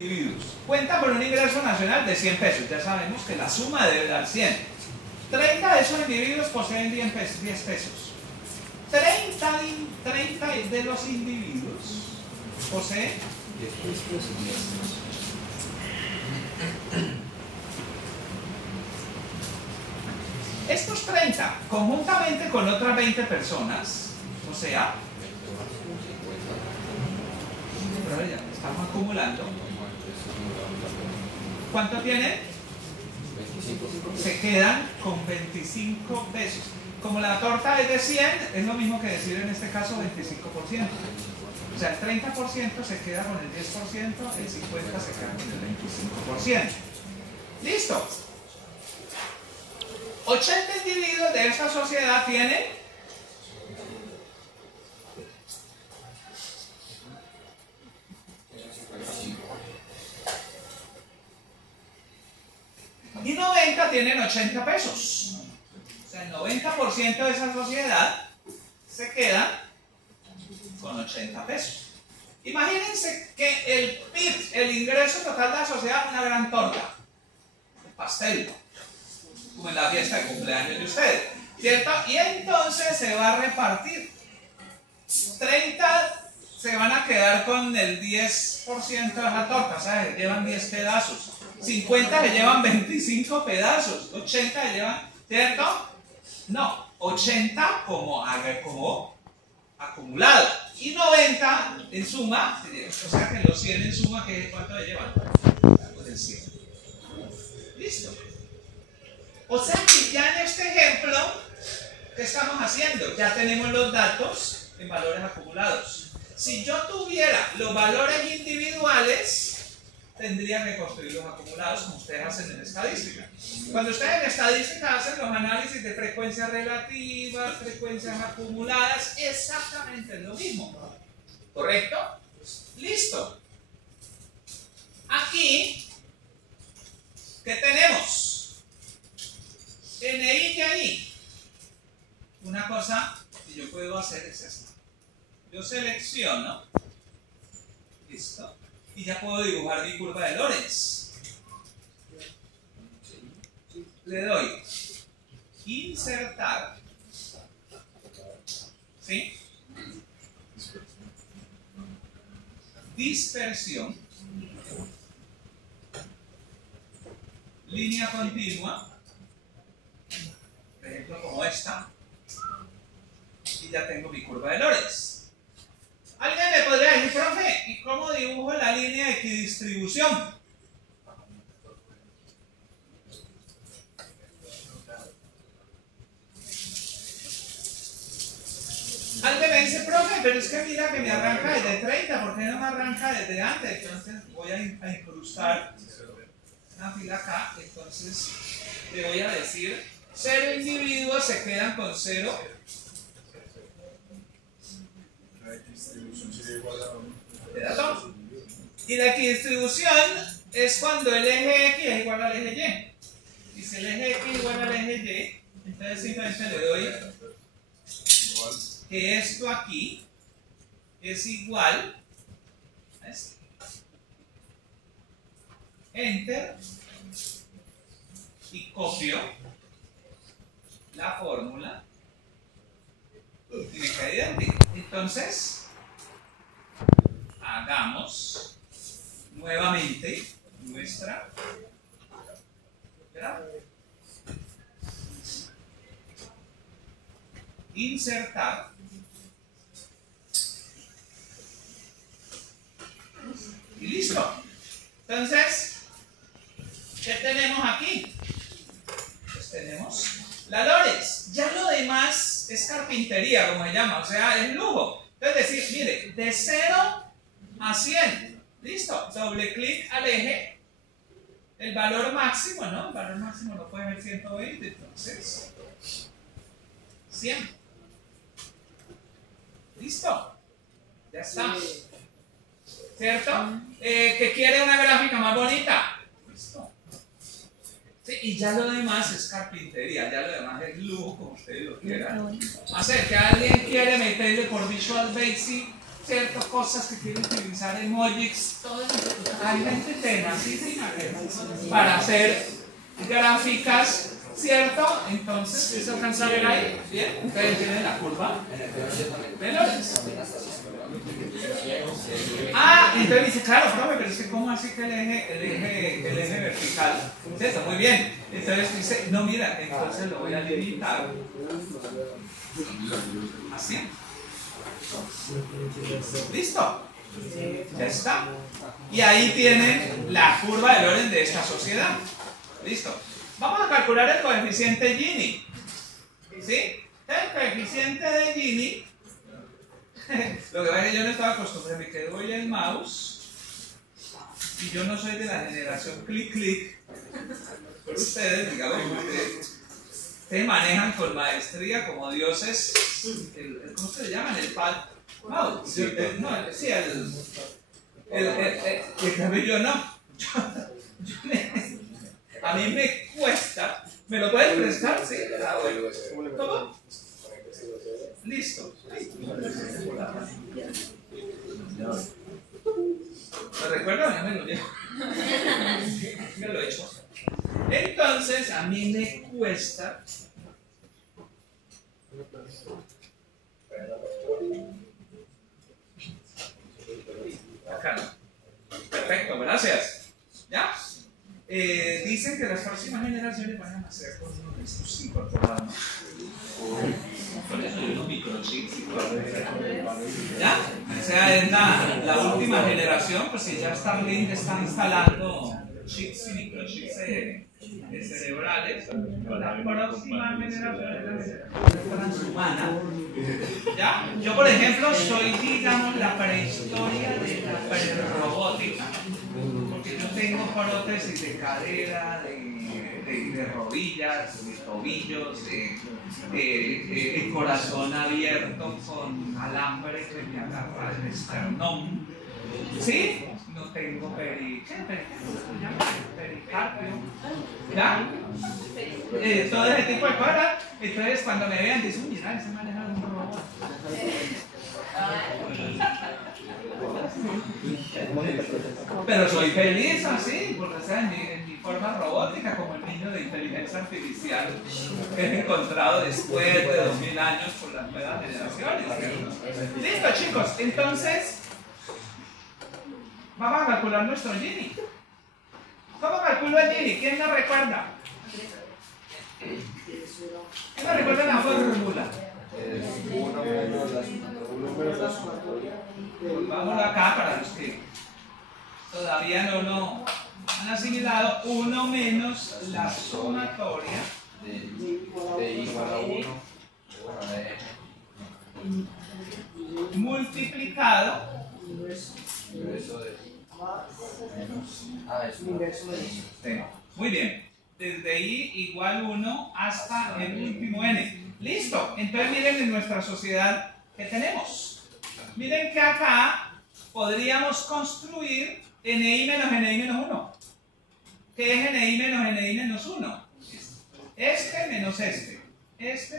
individuos. Cuenta con un ingreso nacional de 100 pesos. Ya sabemos que la suma debe dar 100. 30 de esos individuos poseen 10 pesos. 30 de los individuos poseen 10 pesos. Estos 30, conjuntamente con otras 20 personas, o sea, pero ya estamos acumulando. ¿Cuánto tienen? 25. Se quedan con 25 pesos. Como la torta es de 100, es lo mismo que decir en este caso 25%. O sea, el 30% se queda con el 10%, el 50% se queda con el 25%. ¿Listo? 80 individuos de esta sociedad tienen y 90 tienen 80 pesos. O sea, el 90% de esa sociedad se queda con 80 pesos. Imagínense que el PIB, el ingreso total de la sociedad, es una gran torta, un pastel, como en la fiesta de cumpleaños de ustedes, ¿cierto? Y entonces se va a repartir. 30 se van a quedar con el 10% de la torta, o sea, se llevan 10 pedazos. 50 se llevan 25 pedazos. 80 se llevan, ¿cierto? No, 80 como acumulado. Y 90 en suma, o sea que los 100 en suma, ¿cuánto le llevan? Pues el 100. Listo. O sea que ya en este ejemplo, ¿qué estamos haciendo? Ya tenemos los datos en valores acumulados. Si yo tuviera los valores individuales, tendría que construir los acumulados como ustedes hacen en estadística. Cuando ustedes en estadística hacen los análisis de frecuencias relativas, frecuencias acumuladas, exactamente lo mismo. ¿Correcto? Listo. Aquí, ¿qué tenemos? NI y ANI. Una cosa que yo puedo hacer es esta. Yo selecciono, listo, y ya puedo dibujar mi curva de Lorenz. Le doy insertar, ¿sí? Dispersión, línea continua, por ejemplo como esta, y ya tengo mi curva de Lorenz. ¿Alguien me podría decir, profe, y cómo dibujo la línea de equidistribución? Alguien me dice, profe, pero es que mira que me arranca desde 30, ¿por qué no me arranca desde antes? Entonces voy a incrustar una fila acá, entonces le voy a decir, 0 individuos se quedan con 0. Y la equidistribución es cuando el eje X es igual al eje Y. Y si el eje X es igual al eje Y, entonces simplemente le doy que esto aquí es igual a esto. Enter y copio la fórmula y me queda idéntico. Entonces, hagamos nuevamente nuestra gráfica. Insertar. Y listo. Entonces, ¿qué tenemos aquí? Pues tenemos la Lorenz. Ya lo demás es carpintería, como se llama, o sea, es lujo. Entonces decir, mire, de 0 a 100, listo, doble clic al eje, el valor máximo, ¿no? El valor máximo no puede ser 120, entonces 100. Listo, ya está. ¿Cierto? ¿Que quiere una gráfica más bonita? Listo. Sí, y ya lo demás es carpintería, ya lo demás es lujo, como ustedes lo quieran hacer. Que alguien quiere meterle por Visual Basic cierto, cosas que quieren utilizar emojis. Hay gente tenacísima para hacer gráficas, ¿cierto? Entonces, ¿se alcanza a ver ahí? Bien, ustedes tienen la curva de Lorenz. Entonces dice, claro, profe, pero es que ¿cómo así que el eje vertical? ¿Cierto? Muy bien. Entonces dice, no, mira, entonces lo voy a limitar. Así. ¿Listo? Ya está. Y ahí tienen la curva de Lorenz de esta sociedad. ¿Listo? Vamos a calcular el coeficiente Gini. ¿Sí? El coeficiente de Gini. Lo que pasa es que yo no estaba acostumbrado, me quedó hoy el mouse. Y yo no soy de la generación clic. Pero ustedes, digamos, ustedes manejan con maestría como dioses. ¿Cómo se llaman? El pad mouse. Sí, en cambio yo no. A mí me cuesta. ¿Me lo puedes prestar? Sí. ¿Cómo? Listo. ¿Me recuerdo? Ya me lo llevo. Me lo he hecho. Entonces, a mí me cuesta. Acá no. Perfecto, gracias. ¿Ya? Dicen que las próximas generaciones van a nacer con uno de estos incorporados. Por eso hay unos microchips y todo. ¿Ya? O sea, es la última generación, pues si ya Starlink está instalando chips y microchips cerebrales, la próxima generación es la generación transhumana. ¿Ya? Yo, por ejemplo, soy, digamos, la prehistoria de la prerrobótica. Porque yo tengo prótesis de cadera, de rodillas, de tobillos, el corazón abierto con alambre que me agarra el esternón. ¿Sí? No tengo pericarpio. ¿Ya? Todo ese tipo de cosas. Entonces, cuando me vean, dicen, mira, ese maneja un robot. Pero soy feliz así, porque o sea, en mi forma robótica, como el niño de inteligencia artificial que he encontrado después de 2000 años por las nuevas generaciones. Listo, chicos, entonces vamos a calcular nuestro Gini. ¿Cómo calculo el Gini? ¿Quién me recuerda? ¿Quién me recuerda la fórmula? Vamos acá para los que todavía no lo han asimilado. 1 menos la sumatoria de igual a 1 multiplicado muy bien, desde i igual 1 hasta el último n. Listo, entonces miren en nuestra sociedad que tenemos. Miren que acá podríamos construir ni menos ni menos 1. ¿Qué es ni menos ni menos 1? Este menos este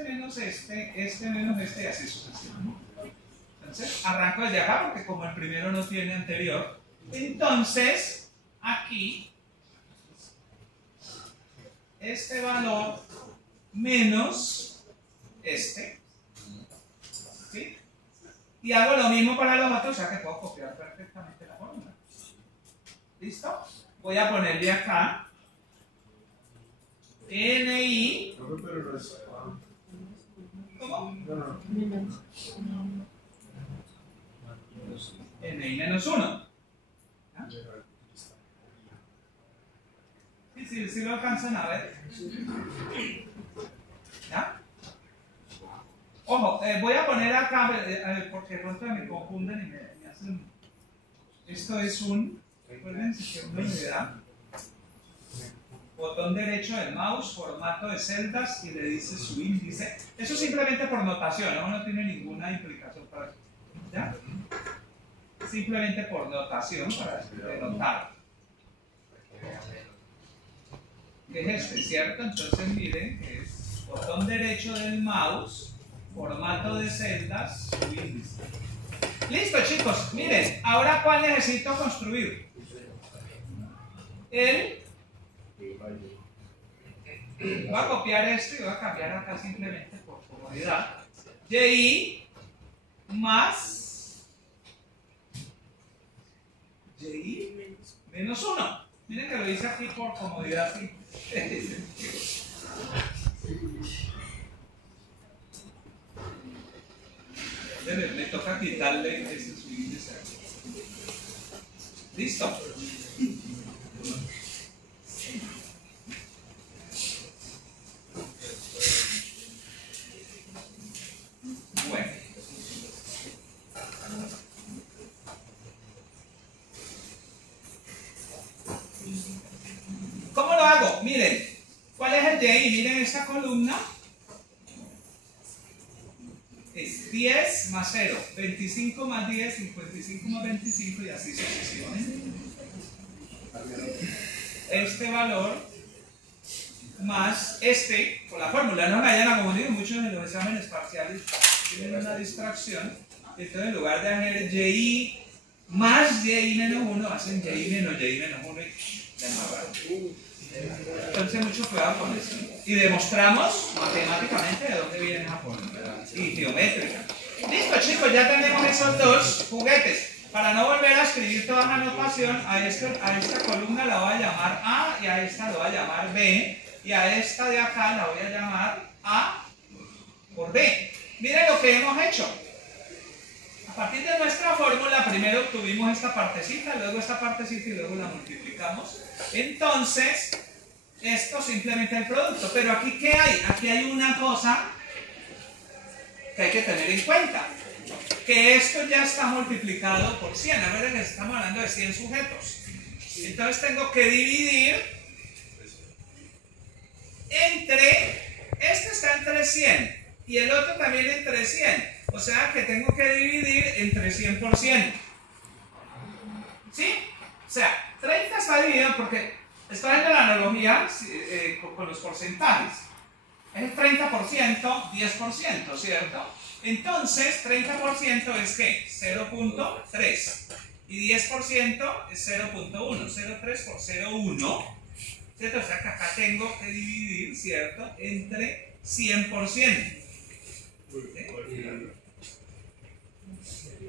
menos este menos este y así sucesivamente. Entonces arranco desde acá porque como el primero no tiene anterior, entonces aquí este valor menos este, ¿sí? Y hago lo mismo para los otros, o sea que puedo copiar perfectamente la fórmula. ¿Listo? Voy a ponerle acá NI. ¿Cómo? NI menos 1. ¿Ah? Sí lo alcanzan a ver. ¿Ya? Ojo, voy a poner acá, porque de pronto me confunden y me hacen. Esto es recuerden que una unidad. Botón derecho del mouse, formato de celdas y le dice su índice. Eso simplemente por notación, no tiene ninguna implicación para eso. ¿Ya? Simplemente por notación para denotar. Que es este, ¿cierto? Entonces miren que es botón derecho del mouse, formato de celdas, su índice. Listo, chicos. Miren, ahora ¿cuál necesito construir? Voy a copiar esto y voy a cambiar acá simplemente por comodidad. Y más y menos 1. Miren que lo hice aquí por comodidad. ¿Sí? Me toca quitarle ese índice aquí. ¿Listo? Bueno. ¿Cómo lo hago? Miren, ¿cuál es el y? Miren esta columna. Es 10 más 0, 25 más 10, 55 más 25 y así sucesivamente. Este valor más este, por la fórmula, no me vayan a confundir, muchos de los exámenes parciales tienen una distracción. Entonces en lugar de hacer y más y menos 1, hacen y menos 1 y la embarraron. Entonces mucho cuidado con eso. Y demostramos matemáticamente de dónde viene esa fórmula. Y geométrica. Listo, chicos, ya tenemos esos dos juguetes. Para no volver a escribir toda la notación, a esta columna la voy a llamar A y a esta la voy a llamar B. Y a esta de acá la voy a llamar A por B. Miren lo que hemos hecho. A partir de nuestra fórmula, primero obtuvimos esta partecita, luego esta partecita y luego la multiplicamos. Entonces, esto simplemente es el producto. Pero aquí, ¿qué hay? Aquí hay una cosa que hay que tener en cuenta. Que esto ya está multiplicado por 100. Acuérdense que estamos hablando de 100 sujetos. Entonces tengo que dividir entre... Este está entre 100 y el otro también entre 100. O sea que tengo que dividir entre 100 por 100. ¿Sí? O sea, 30 está dividido porque estoy haciendo la analogía con los porcentajes. Es el 30%, 10%, ¿cierto? Entonces, 30% es ¿qué? 0.3. Y 10% es 0.1. 0.3 por 0.1. ¿Cierto? O sea que acá tengo que dividir, ¿cierto? Entre 100%. ¿Sí?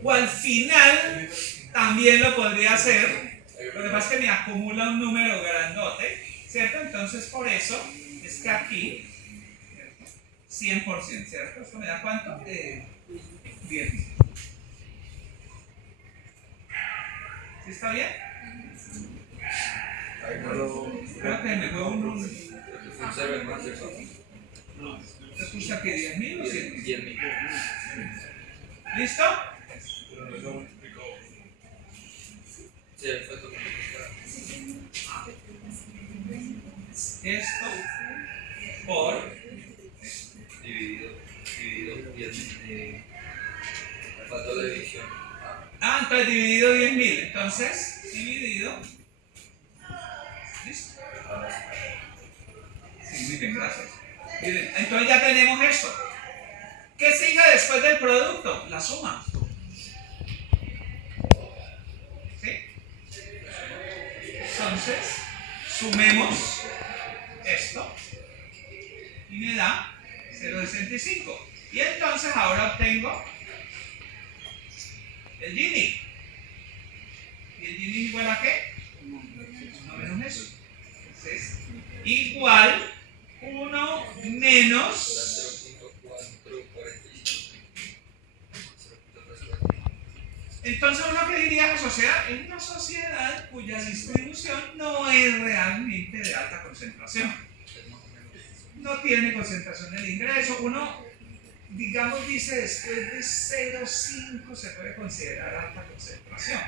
O al final también lo podría hacer. Lo que pasa es que me acumula un número grandote, ¿cierto? Entonces por eso es que aquí 100%, ¿cierto? ¿Esto me da cuánto? 10. ¿Sí está bien? Creo que me fue un... ¿Te puse aquí 10.000 o 100.000? 10.000. ¿Listo? Esto por dividido 10.000. Faltó la división. Entonces dividido 10.000. Entonces, dividido. ¿Listo? Sí, muy bien, gracias. Miren, entonces ya tenemos esto. ¿Qué sigue después del producto? La suma. ¿Sí? Entonces, sumemos esto y me da 0.65. Y entonces ahora obtengo el Gini. ¿Y el Gini igual a qué? 1 menos eso. Entonces, igual 1 menos... Entonces uno que diría, o sea, es una sociedad cuya distribución no es realmente de alta concentración. No tiene concentración del ingreso. Uno, digamos, dice después de 0,5 se puede considerar alta concentración.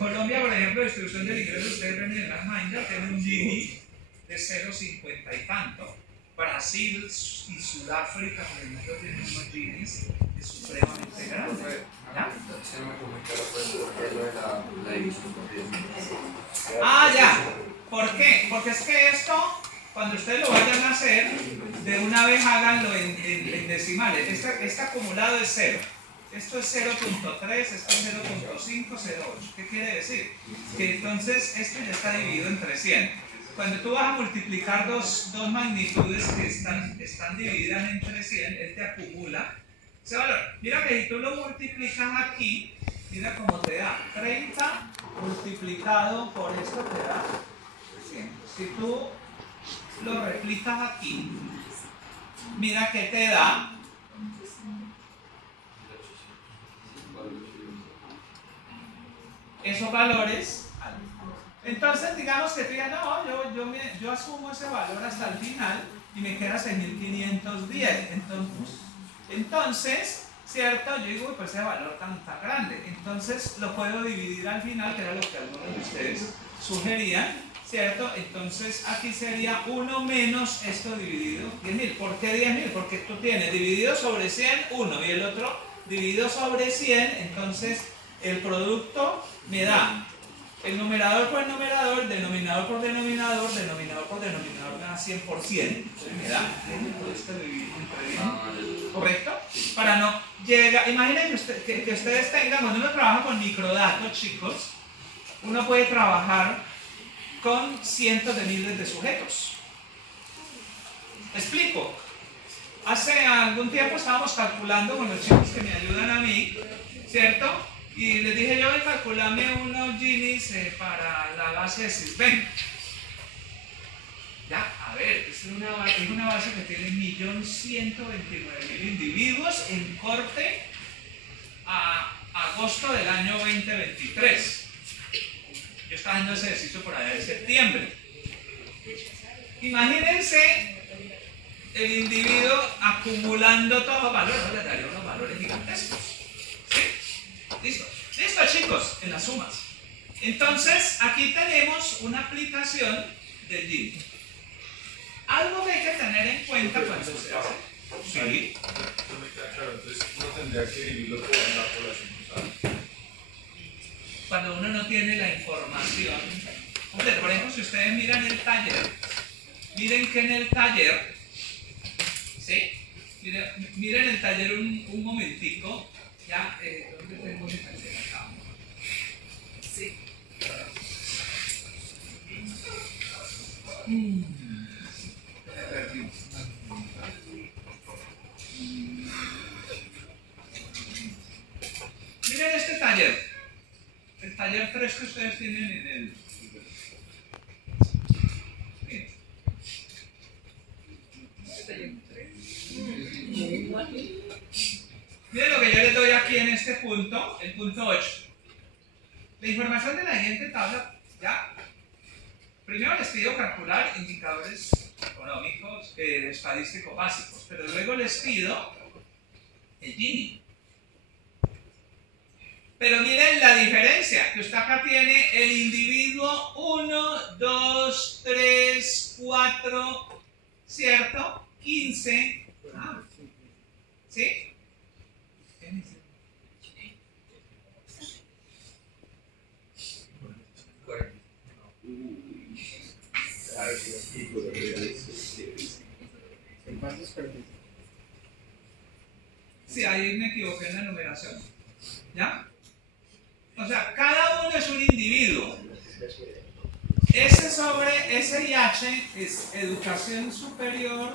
Colombia, por ejemplo, distribución del ingreso, ustedes ven en las mangas, tiene un Gini de 0,50 y tanto. Brasil y Sudáfrica, por ejemplo, tienen unos Ginis supremamente grandes. Ya. ¿Por qué? Porque es que esto, cuando ustedes lo vayan a hacer, de una vez háganlo en decimales. Este acumulado es 0. esto es 0.3, esto es 0.5, 0.8. ¿Qué quiere decir? Que entonces esto ya está dividido entre 100. Cuando tú vas a multiplicar dos magnitudes que están divididas entre 100, él te acumula ese valor. Mira que si tú lo multiplicas aquí, mira cómo te da. 30 multiplicado por esto te da 100. Si tú lo replicas aquí, mira que te da esos valores. Entonces digamos que tú digas, no, yo asumo ese valor hasta el final y me queda 6.510. Entonces, ¿cierto? Yo digo, pues ese valor tan grande. Entonces lo puedo dividir al final, que era lo que algunos de ustedes sugerían, ¿cierto? Entonces aquí sería 1 menos esto dividido 10.000. ¿Por qué 10.000? Porque tú tienes dividido sobre 100, 1, y el otro dividido sobre 100, entonces el producto me da el numerador por numerador, denominador por denominador, denominador por denominador me da 100%. Entonces me da esto dividido entre 10. ¿Correcto? Para no llegar, imaginen que ustedes tengan, cuando uno trabaja con microdatos, chicos, uno puede trabajar con cientos de miles de sujetos. ¿Me explico? Hace algún tiempo estábamos calculando con los chicos que me ayudan a mí, ¿cierto? Y les dije yo, calculame unos Ginis para la base de Sysben. Ya, a ver, es una base que tiene 1.129.000 individuos en corte a agosto del año 2023. Yo estaba haciendo ese ejercicio por allá en septiembre. Imagínense el individuo acumulando todos los valores, le daría unos valores gigantescos. ¿Sí? Listo. Listo, chicos, en las sumas. Entonces, aquí tenemos una aplicación del Gini. Algo que hay que tener en cuenta cuando se hace. Sí. Claro, entonces uno tendría que dividirlo por la población total. Cuando uno no tiene la información completa. Por ejemplo, si ustedes miran el taller, miren que en el taller, ¿sí? Miren el taller un momentico. Ya, ¿dónde tengo el taller acá? Sí. Me perdí. Miren este taller. El taller 3 que ustedes tienen en el... Miren. Este taller 3. Miren lo que yo les doy aquí en este punto, el punto 8. La información de la siguiente tabla, ya. Primero les pido calcular indicadores económicos, estadísticos básicos, pero luego les pido el Gini. Pero miren la diferencia, que usted acá tiene el individuo 1, 2, 3, 4, ¿cierto? 15. ¿Sí? Sí, ahí me equivoqué en la numeración. ¿Ya? O sea, cada uno es un individuo. Ese sobre SIH es educación superior,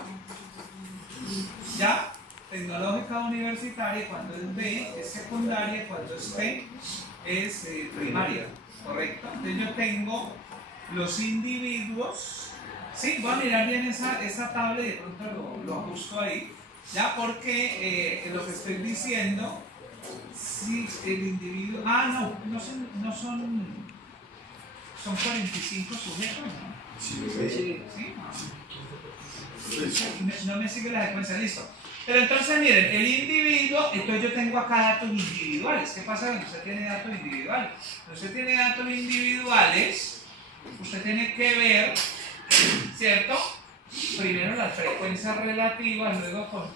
¿ya? Tecnológica universitaria, cuando es B es secundaria, cuando es T es primaria, ¿correcto? Entonces yo tengo los individuos, sí, voy a mirar bien esa tabla y de pronto lo ajusto ahí, ¿ya? Porque lo que estoy diciendo, si el individuo, no son 45 sujetos, ¿no? Sí. No me sigue la secuencia, listo. Pero entonces miren, el individuo, entonces yo tengo acá datos individuales. ¿Qué pasa cuando usted tiene datos individuales? Cuando usted tiene datos individuales, usted tiene que ver, ¿cierto? Primero las frecuencias relativas,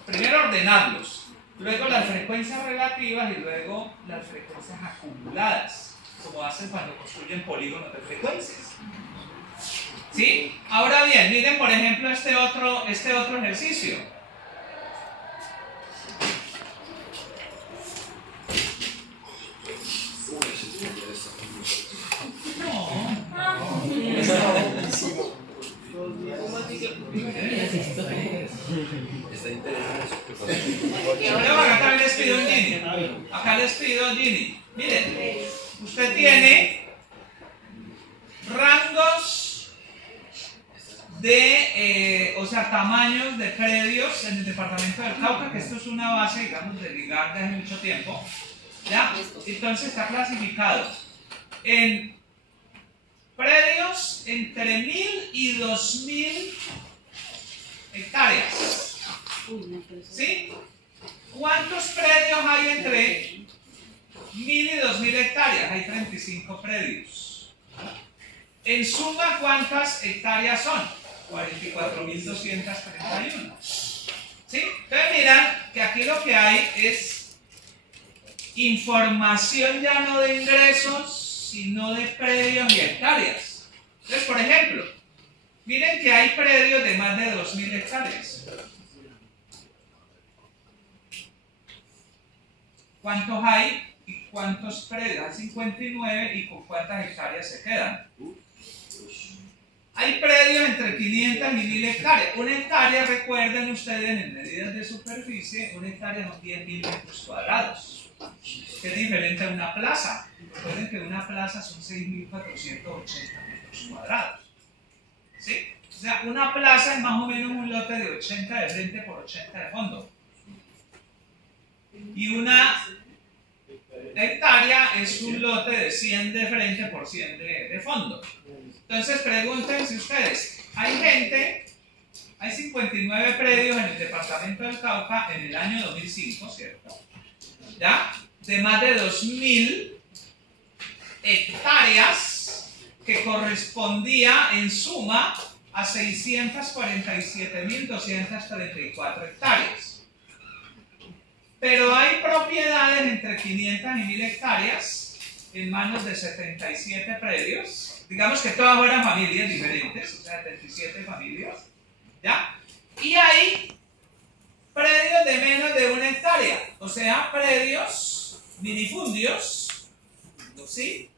primero ordenarlos, luego las frecuencias relativas y luego las frecuencias acumuladas, como hacen cuando construyen polígonos de frecuencias. ¿Sí? Ahora bien, miren por ejemplo este otro ejercicio. Acá les pido, Ginny, miren, usted tiene rangos de, o sea, tamaños de predios en el departamento del Cauca, que esto es una base, digamos, de ligar desde mucho tiempo, ¿ya? Entonces está clasificado en predios entre 1000 y 2000 hectáreas, ¿sí? ¿Cuántos predios hay entre 1000 y 2000 hectáreas? Hay 35 predios. En suma, ¿cuántas hectáreas son? 44.231. ¿Sí? Entonces miran que aquí lo que hay es información ya no de ingresos, sino de predios y hectáreas. Entonces, por ejemplo, miren que hay predios de más de 2000 hectáreas. ¿Cuántos hay y cuántos predios? Hay 59 y con cuántas hectáreas se quedan. Hay predios entre 500 y 1000 hectáreas. Una hectárea, recuerden ustedes, en medidas de superficie, una hectárea son 10.000 metros cuadrados. Que es diferente a una plaza. Recuerden que una plaza son 6.480 metros cuadrados. ¿Sí? O sea, una plaza es más o menos un lote de 80 de frente por 80 de fondo. Y una hectárea es un lote de 100 de frente por 100 de fondo. Entonces pregúntense ustedes, hay 59 predios en el departamento del Cauca en el año 2005, ¿cierto? ¿Ya? De más de 2000 hectáreas que correspondía en suma a 647.234 hectáreas. Pero hay propiedades entre 500 y 1000 hectáreas en manos de 77 predios. Digamos que todas fueran familias diferentes, o sea, 77 familias. ¿Ya? Y hay predios de menos de 1 hectárea, o sea, predios, minifundios, ¿sí?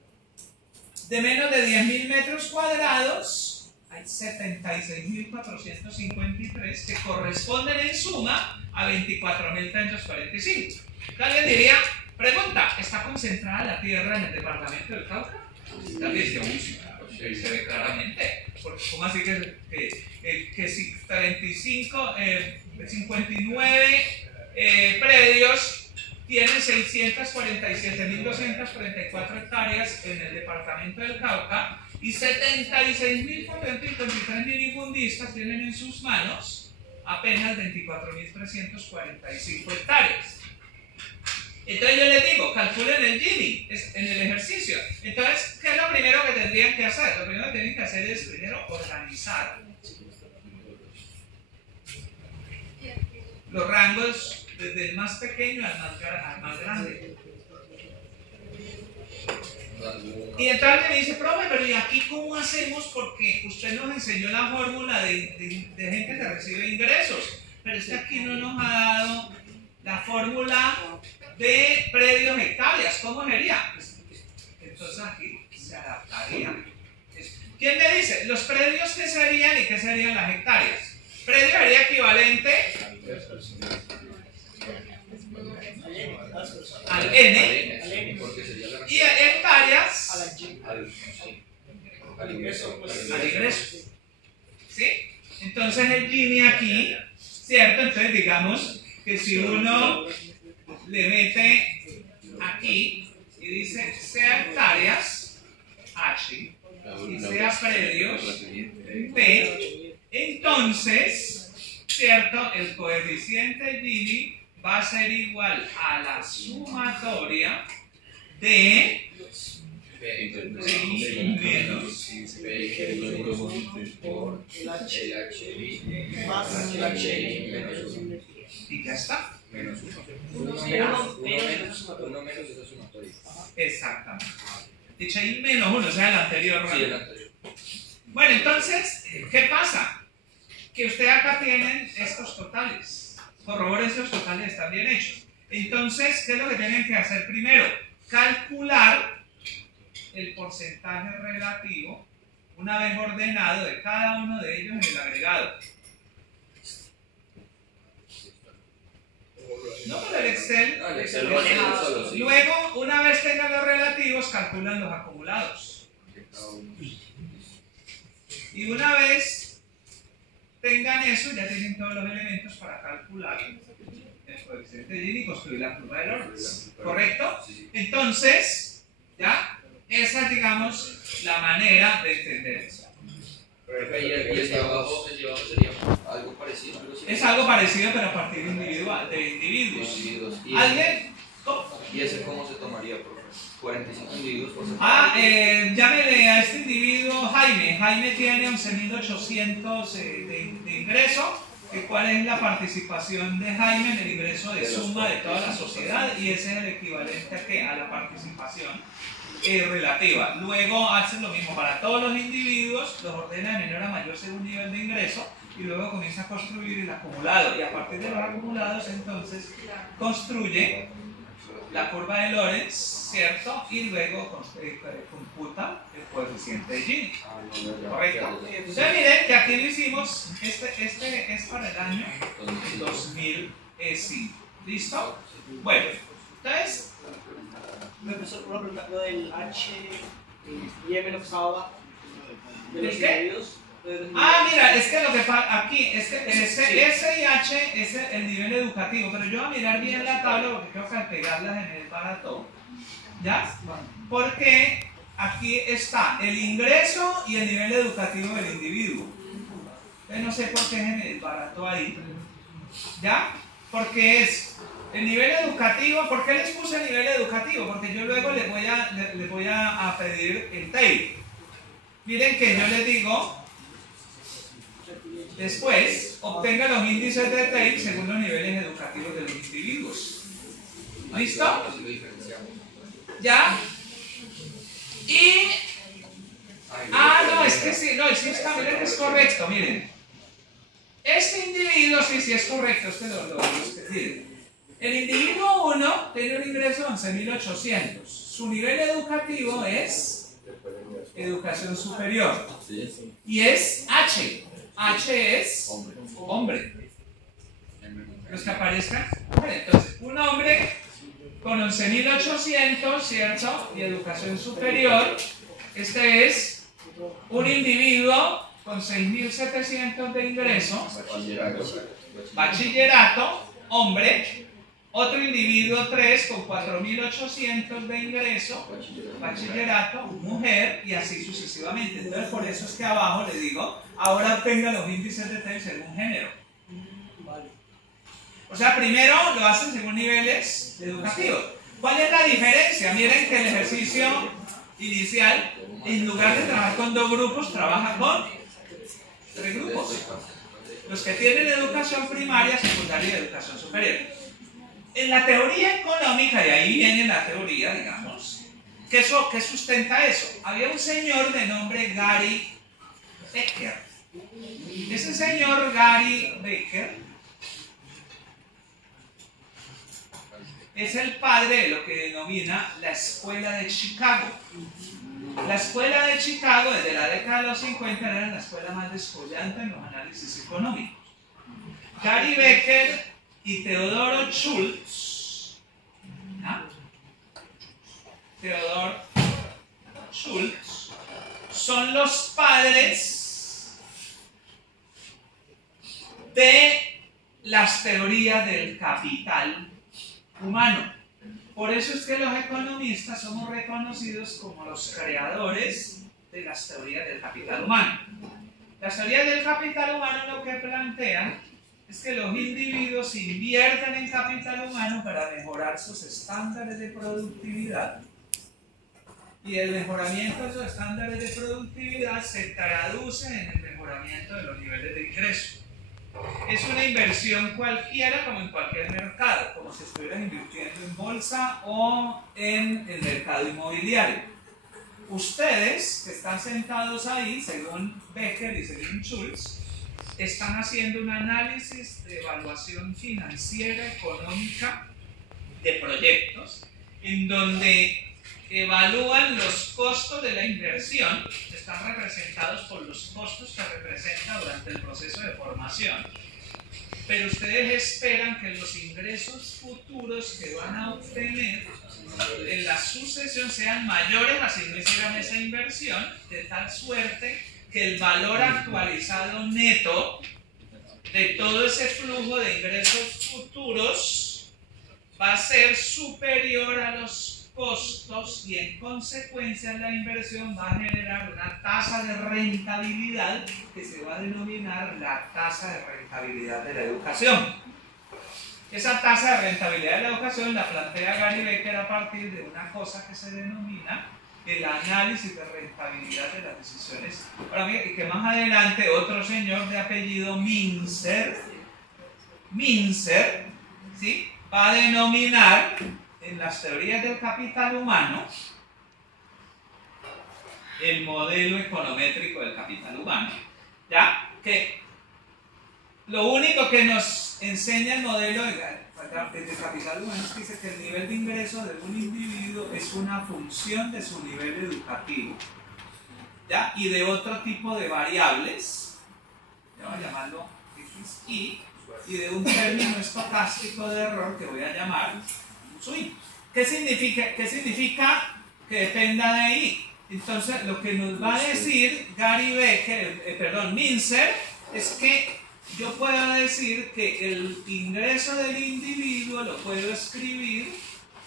De menos de 10.000 metros cuadrados, hay 76.453 que corresponden en suma a 24.345. Alguien diría, pregunta, ¿está concentrada la tierra en el departamento del Cauca? También se ve claramente. ¿Cómo así que si 59 predios tienen 647.234 hectáreas en el departamento del Cauca y 76.453 minifundistas tienen en sus manos apenas 24.345 hectáreas? Entonces yo les digo, calculen el Gini en el ejercicio. Entonces, ¿qué es lo primero que tendrían que hacer? Lo primero que tienen que hacer es primero organizar los rangos desde el más pequeño al más grande. Y entonces me dice, profe, pero ¿y aquí cómo hacemos? Porque usted nos enseñó la fórmula de gente que recibe ingresos, pero es que aquí no nos ha dado la fórmula de predios hectáreas. ¿Cómo sería? Entonces aquí se adaptaría. ¿Quién me dice? Los predios, ¿qué serían y qué serían las hectáreas? Predio sería equivalente al N y hectáreas al ingreso. ¿Sí? Entonces el Gini aquí, ¿cierto? Entonces digamos que si uno le mete aquí y dice sea hectáreas H y sea predios P, entonces, ¿cierto? El coeficiente Gini va a ser igual a la sumatoria de menos por el HI más el HI menos 1. y ya está. Menos 1. Uno menos esa sumatoria. Exactamente. HI menos 1, o sea, el anterior. Sí, el anterior. Bueno, entonces, ¿qué pasa? Que usted acá tienen estos totales. Corroboren si los totales están bien hechos. Entonces, ¿qué es lo que tienen que hacer primero? Calcular el porcentaje relativo, una vez ordenado, de cada uno de ellos en el agregado. No, No, pero el Excel. No, el Excel lo hace solo, sí. Luego, una vez tengan los relativos, calculan los acumulados. Y una vez tengan eso, ya tienen todos los elementos para calcular el coeficiente de Gini y construir la curva de Lorentz. ¿Correcto? Entonces, ya, esa es, digamos, la manera de entender eso. Y el de abajo sería algo parecido. Es algo parecido, pero a partir de individuos. ¿Y ¿Alguien? ¿Y ese cómo se tomaría, profe? 45 individuos por Ah, llámele a este individuo Jaime. Jaime tiene 11.800 de ingreso. ¿Cuál es la participación de Jaime en el ingreso de suma de toda la sociedad? Y ese es el equivalente a, ¿qué? A la participación relativa. Luego hacen lo mismo para todos los individuos, los ordena de menor a mayor según nivel de ingreso y luego comienza a construir el acumulado. Y a partir de los acumulados, entonces, construye la curva de Lorentz, ¿cierto? Y luego computa el coeficiente de Gini. ¿Correcto? Entonces miren que aquí lo hicimos, este es para el año 2005. ¿Listo? Bueno, entonces... Profesor, una pregunta, lo del H y M lo que estaba abajo. ¿De los ¿El qué? individuos? Ah, mira, es que lo que pasa aquí es que S y H es el nivel educativo, pero yo voy a mirar bien la tabla porque creo que al pegarlas en el barato, ¿ya? Porque aquí está el ingreso y el nivel educativo del individuo. Entonces no sé por qué es en el barato ahí, ¿ya? Porque es el nivel educativo. ¿Por qué les puse el nivel educativo? Porque yo luego les voy a pedir el TAIL. Miren que yo les digo, después obtenga los índices de TAIL según los niveles educativos de los individuos. ¿Listo? ¿Ya? Y... no, es que sí, no, sí está, miren que es correcto, miren. Este individuo, sí es correcto, miren. El individuo 1 tiene un ingreso de 11.800. Su nivel educativo es educación superior. Y es H. H es hombre. Los que aparezcan. Entonces, un hombre con 11.800, ¿cierto? Y educación superior. Este es un individuo con 6.700 de ingreso. Bachillerato, hombre. Otro individuo 3 con 4.800 de ingreso, bachillerato, mujer, y así sucesivamente. Entonces por eso es que abajo le digo, ahora obtenga los índices de TAIL según género. O sea, primero lo hacen según niveles educativos. ¿Cuál es la diferencia? Miren que el ejercicio inicial, en lugar de trabajar con 2 grupos, trabaja con 3 grupos. Los que tienen educación primaria, secundaria y educación superior. En la teoría económica, y ahí viene la teoría, digamos, ¿qué sustenta eso? Había un señor de nombre Gary Becker. Ese señor Gary Becker es el padre de lo que denomina la Escuela de Chicago. La Escuela de Chicago, desde la década de los 50, era la escuela más descollante en los análisis económicos. Gary Becker y Theodore Schultz, ¿no? Theodore Schultz son los padres de las teorías del capital humano. Por eso es que los economistas somos reconocidos como los creadores de las teorías del capital humano. Las teorías del capital humano lo que plantean es que los individuos invierten en capital humano para mejorar sus estándares de productividad, y el mejoramiento de esos estándares de productividad se traduce en el mejoramiento de los niveles de ingreso. Es una inversión cualquiera, como en cualquier mercado, como si estuvieras invirtiendo en bolsa o en el mercado inmobiliario. Ustedes que están sentados ahí, según Becker y según Schultz, están haciendo un análisis de evaluación financiera, económica de proyectos, en donde evalúan los costos de la inversión, que están representados por los costos que representa durante el proceso de formación pero ustedes esperan que los ingresos futuros que van a obtener en la sucesión sean mayores, así no hicieran esa inversión, de tal suerte que el valor actualizado neto de todo ese flujo de ingresos futuros va a ser superior a los costos y en consecuencia la inversión va a generar una tasa de rentabilidad que se va a denominar la tasa de rentabilidad de la educación. Esa tasa de rentabilidad de la educación la plantea Gary Becker a partir de una cosa que se denomina el análisis de rentabilidad de las decisiones. Ahora, y que más adelante otro señor de apellido Mincer, ¿sí?, va a denominar en las teorías del capital humano el modelo econométrico del capital humano. ¿Ya? Que lo único que nos enseña el modelo de capital humano es que dice que el nivel de ingreso de un individuo es una función de su nivel educativo, ¿ya?, y de otro tipo de variables, voy a llamarlo X, y de un término estocástico de error que voy a llamar swing. ¿Qué significa que dependa de I? Entonces, lo que nos va a decir Mincer, es que yo puedo decir que el ingreso del individuo lo puedo escribir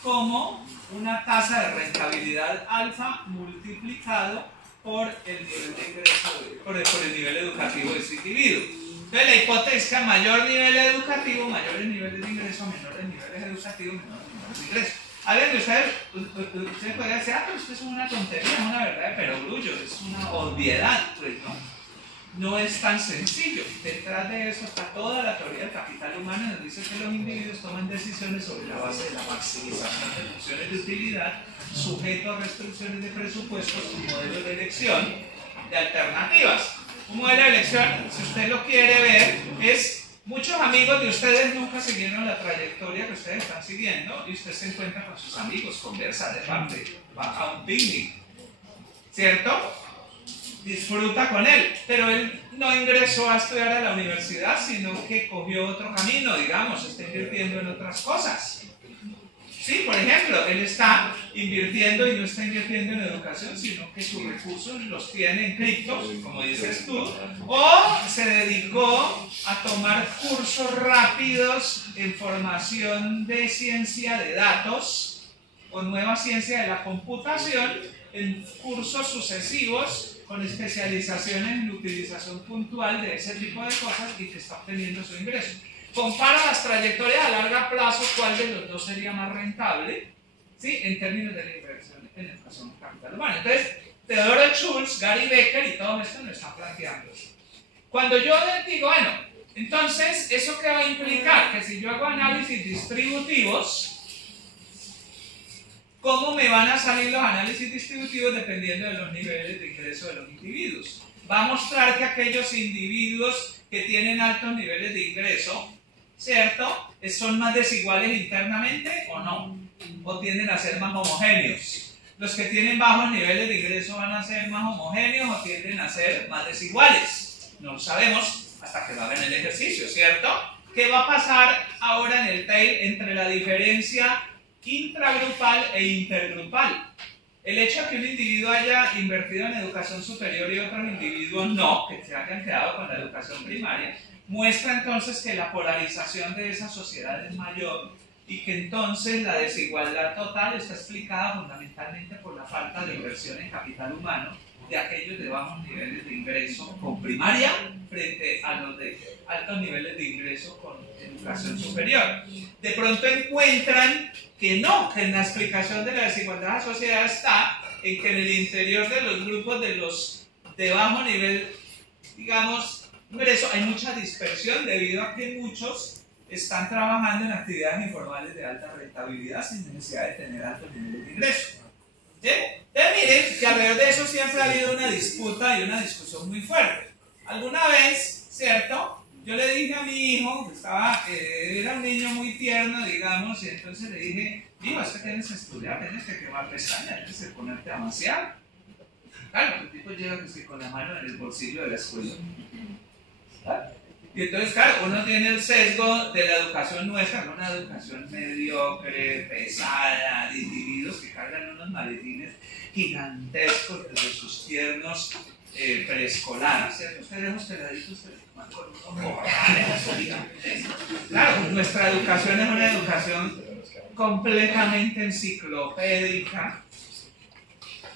como una tasa de rentabilidad alfa multiplicado por el nivel de ingreso, por el nivel educativo de ese individuo. Entonces, la hipótesis es que a mayor nivel educativo, mayores niveles de ingreso, menores niveles educativos, menores niveles de ingreso. Alguien de ustedes podría decir, pero esto es una tontería, es una verdad de perogrullo, es una obviedad, pues no es tan sencillo. Detrás de eso está toda la teoría del capital humano, nos dice que los individuos toman decisiones sobre la base de la maximización de funciones de utilidad, sujeto a restricciones de presupuestos y modelos de elección de alternativas. Un modelo de elección, si usted lo quiere ver, es muchos amigos de ustedes nunca siguieron la trayectoria que ustedes están siguiendo y usted se encuentra con sus amigos, conversa, debate, va a un picnic, ¿cierto? Disfruta con él, pero él no ingresó a estudiar a la universidad, sino que cogió otro camino, digamos, está invirtiendo en otras cosas. Sí, por ejemplo, él está invirtiendo y no está invirtiendo en educación, sino que sus recursos los tiene en criptos, como dices tú, o se dedicó a tomar cursos rápidos en formación de ciencia de datos o nueva ciencia de la computación, en cursos sucesivos con especializaciones en utilización puntual de ese tipo de cosas y que está obteniendo su ingreso. Compara las trayectorias a largo plazo, cuál de los dos sería más rentable, ¿sí?, en términos de la inversión en educación capital humano. Entonces, Theodore Schultz, Gary Becker y todo esto nos está planteando. Cuando yo les digo, bueno, entonces, ¿eso qué va a implicar? Que si yo hago análisis distributivos, ¿cómo me van a salir los análisis distributivos dependiendo de los niveles de ingreso de los individuos? Va a mostrar que aquellos individuos que tienen altos niveles de ingreso, ¿cierto?, son más desiguales internamente o no, o tienden a ser más homogéneos. Los que tienen bajos niveles de ingreso van a ser más homogéneos o tienden a ser más desiguales. No lo sabemos hasta que lo hagan el ejercicio, ¿cierto? ¿Qué va a pasar ahora en el TAIL entre la diferencia intragrupal e intergrupal? El hecho de que un individuo haya invertido en educación superior y otros individuos no, que se hayan quedado con la educación primaria, muestra entonces que la polarización de esa sociedad es mayor y que entonces la desigualdad total está explicada fundamentalmente por la falta de inversión en capital humano de aquellos de bajos niveles de ingreso con primaria frente a los de altos niveles de ingreso con educación superior. De pronto encuentran que no, que en la explicación de la desigualdad de la sociedad está en que en el interior de los grupos de los de bajo nivel, digamos, ingreso, hay mucha dispersión debido a que muchos están trabajando en actividades informales de alta rentabilidad sin necesidad de tener altos niveles de ingreso. ¿Sí? Entonces miren que alrededor de eso siempre ha habido una disputa y una discusión muy fuerte. Alguna vez, ¿cierto?, yo le dije a mi hijo, que era un niño muy tierno, digamos, y entonces le dije, hijo, es que tienes que estudiar, tienes que quemar pestañas, tienes que ponerte a amaciar. Claro, el tipo llega con la mano en el bolsillo de la escuela. ¿Verdad? Y entonces, claro, uno tiene el sesgo de la educación nuestra, ¿no? Una educación mediocre, pesada, de individuos que cargan unos maletines gigantescos desde sus tiernos preescolares, ¿cierto? Ustedes vemos peladitos con unos morrales gigantescos. Claro, nuestra educación es una educación completamente enciclopédica,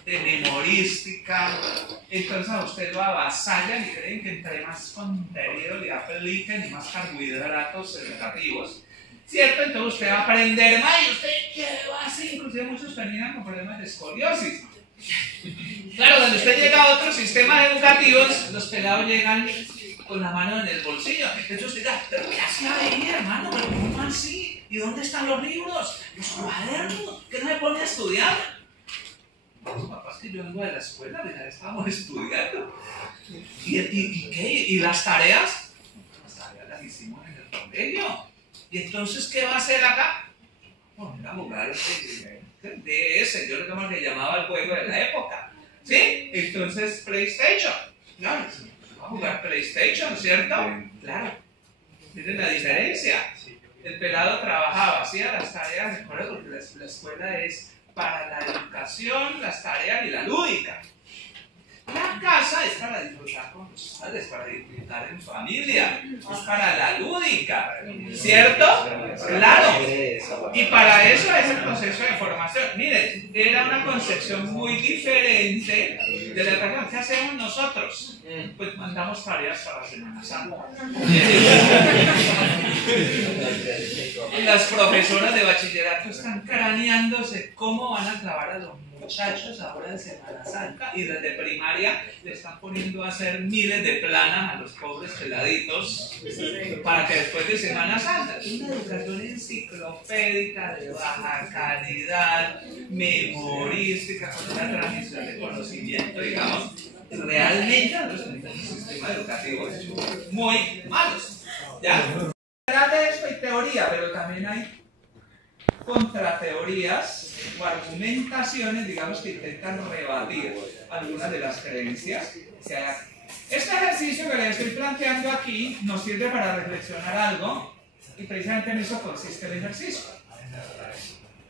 de memorística, entonces a usted lo avasallan y creen que entre más contenido le apliquen y más carbohidratos educativos, ¿cierto? Entonces usted va a aprender más y usted lleva así, inclusive muchos terminan con problemas de escoliosis. Claro, cuando usted llega a otros sistemas educativos, los pelados llegan con la mano en el bolsillo, entonces usted dice, pero ¿qué hace ahí, hermano? ¿Pero cómo así? ¿Y dónde están los libros? ¿Los cuadernos? ¿Qué no me pone a estudiar? Los papás que yo vengo de la escuela, ya estábamos estudiando. ¿Y qué? ¿Y las tareas? Las tareas las hicimos en el colegio. ¿Y entonces qué va a hacer acá? Poner a jugar DS, yo lo que llamaba el juego de la época. ¿Sí? Entonces, PlayStation. Claro, va a jugar PlayStation, ¿cierto? Claro. Miren la diferencia. El pelado trabajaba, hacía las tareas de escuela, porque la escuela es para la educación, las tareas y la lúdica. La casa es para disfrutar con los padres, para disfrutar en familia, es para la lúdica, ¿cierto? Claro. Y para eso es el proceso de formación. Miren, era una concepción muy diferente de la educación. ¿Qué hacemos nosotros? Pues mandamos tareas para Semana Santa. Las profesoras de bachillerato están craneándose cómo van a clavar a los muchachos ahora de Semana Santa, y desde primaria le están poniendo a hacer miles de planas a los pobres peladitos para que después de Semana Santa, una educación enciclopédica de baja calidad, memorística, con una transmisión de conocimiento, digamos, realmente nosotros tenemos un sistema educativo muy malo. ¿Ya? Trata esto y teoría, pero también hay contrateorías o argumentaciones, digamos, que intentan rebatir algunas de las creencias. O sea, este ejercicio que les estoy planteando aquí nos sirve para reflexionar algo, y precisamente en eso consiste el ejercicio.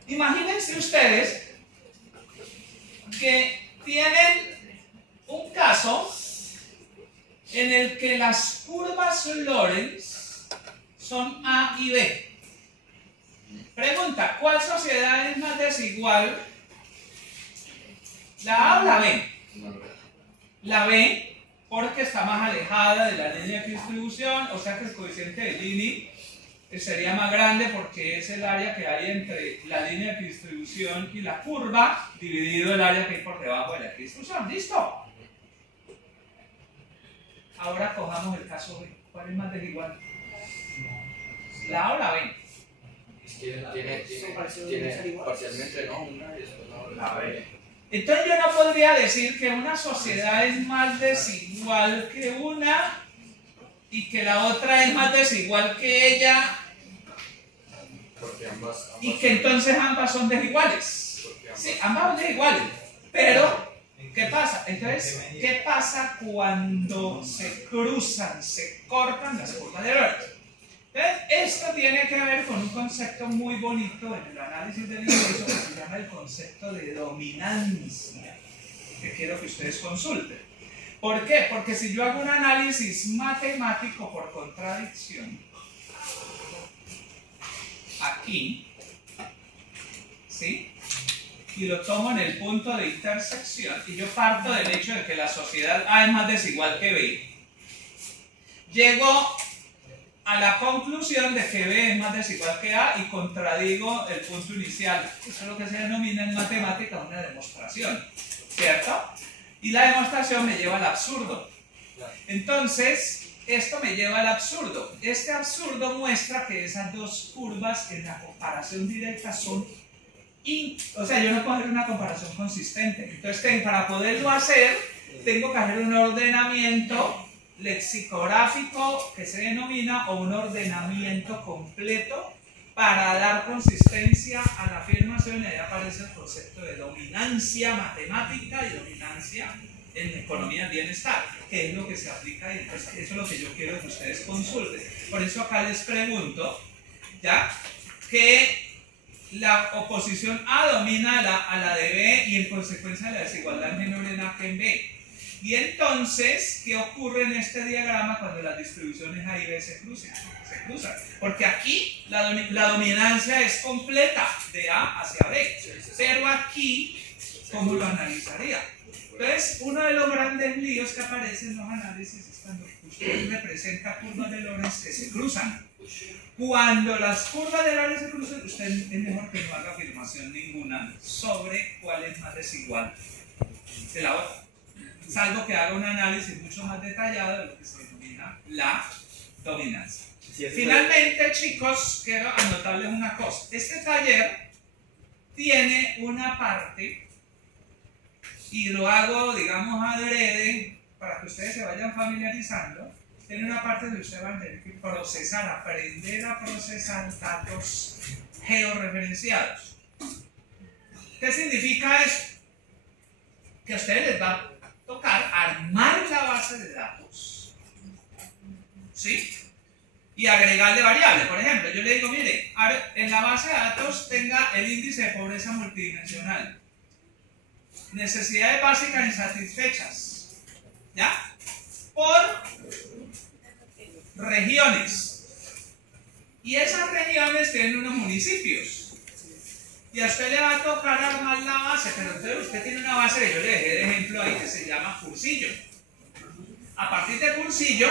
Imagínense ustedes que tienen un caso en el que las curvas Lorentz son A y B. Pregunta, ¿cuál sociedad es más desigual? ¿La A o la B? La B, porque está más alejada de la línea de distribución, o sea que el coeficiente de Gini sería más grande porque es el área que hay entre la línea de distribución y la curva, dividido el área que hay por debajo de la distribución. ¿Listo? Ahora cojamos el caso B. ¿Cuál es más desigual? ¿La A o la B? Tiene parcialmente no, una y después la B. Entonces yo no podría decir que una sociedad es más desigual que una y que la otra es más desigual que ella, Porque ambas y que entonces ambas son desiguales. Sí, ambas son desiguales, pero ¿qué pasa? Entonces, ¿qué pasa cuando se cruzan, se cortan las curvas de Lorentz? Entonces, esto tiene que ver con un concepto muy bonito en el análisis del ingreso que se llama el concepto de dominancia, que quiero que ustedes consulten. ¿Por qué? Porque si yo hago un análisis matemático por contradicción, aquí, ¿sí? Y lo tomo en el punto de intersección, y yo parto del hecho de que la sociedad A es más desigual que B, llego a la conclusión de que B es más desigual que A y contradigo el punto inicial. Eso es lo que se denomina en matemática una demostración, ¿cierto? Y la demostración me lleva al absurdo. Entonces, esto me lleva al absurdo. Este absurdo muestra que esas dos curvas en la comparación directa son o sea, yo no puedo hacer una comparación consistente. Entonces, para poderlo hacer, tengo que hacer un ordenamiento lexicográfico que se denomina, o un ordenamiento completo para dar consistencia a la afirmación, y ahí aparece el concepto de dominancia matemática y dominancia en economía del bienestar, que es lo que se aplica ahí. Pues eso es lo que yo quiero que ustedes consulten. Por eso acá les pregunto, ¿ya? Que la oposición A domina a la de B y en consecuencia la desigualdad es menor en A que en B. Y entonces, ¿qué ocurre en este diagrama cuando las distribuciones A y B se cruzan? Porque aquí la dominancia es completa de A hacia B, pero aquí, ¿cómo lo analizaría? Entonces, uno de los grandes líos que aparecen en los análisis es cuando usted representa curvas de Lorentz que se cruzan. Cuando las curvas de Lorentz se cruzan, usted es mejor que no haga afirmación ninguna sobre cuál es más desigual de la otra, salvo que haga un análisis mucho más detallado de lo que se denomina la dominancia. Finalmente, chicos, quiero anotarles una cosa. Este taller tiene una parte, y lo hago, digamos, adrede, para que ustedes se vayan familiarizando, tiene una parte donde ustedes van a tener que procesar, aprender a procesar datos georreferenciados. ¿Qué significa eso? Que a ustedes les va a tocar armar la base de datos, ¿sí? Y agregarle variables. Por ejemplo, yo le digo, mire, en la base de datos tenga el índice de pobreza multidimensional, necesidades básicas insatisfechas, ¿ya? Por regiones. Y esas regiones tienen unos municipios. Y a usted le va a tocar armar la base, pero entonces usted tiene una base que yo le dejé de ejemplo ahí que se llama cursillo. A partir de cursillo,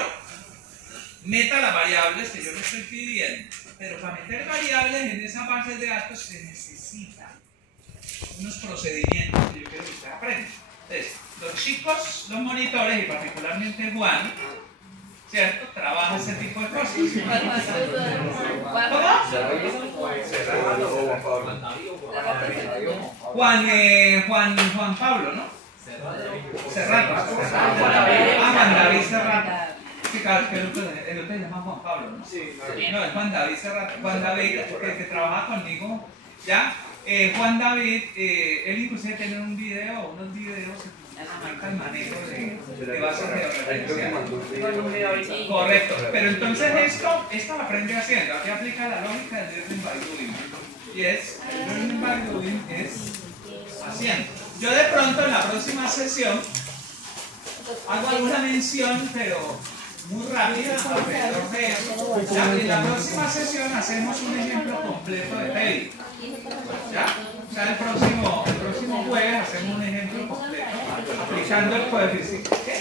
meta las variables que yo le estoy pidiendo. Pero para meter variables en esa base de datos se necesitan unos procedimientos que yo quiero que usted aprenda. Entonces, los chicos, los monitores y particularmente Juan, ¿cierto? Trabaja ese tipo de cosas. Juan Pablo, ¿no? Serrato. Juan David Serrato. Sí, claro, que el otro se llama Juan Pablo, ¿no? Sí. No, es Juan David Serrato. Juan David, que trabaja conmigo, ¿ya? Juan David, él inclusive tiene unos videos que marca el manejo de bases georreferenciales. Correcto, pero entonces esto lo aprende haciendo. Aquí aplica la lógica del learning by doing. Y es, el learning by doing es haciendo. Yo de pronto en la próxima sesión hago alguna mención, pero muy rápida alrededor de eso. Ya, en la próxima sesión hacemos un ejemplo completo de Taylor. ¿Ya? O sea, el próximo jueves hacemos un ejemplo completo aplicando el coeficiente. ¿Qué?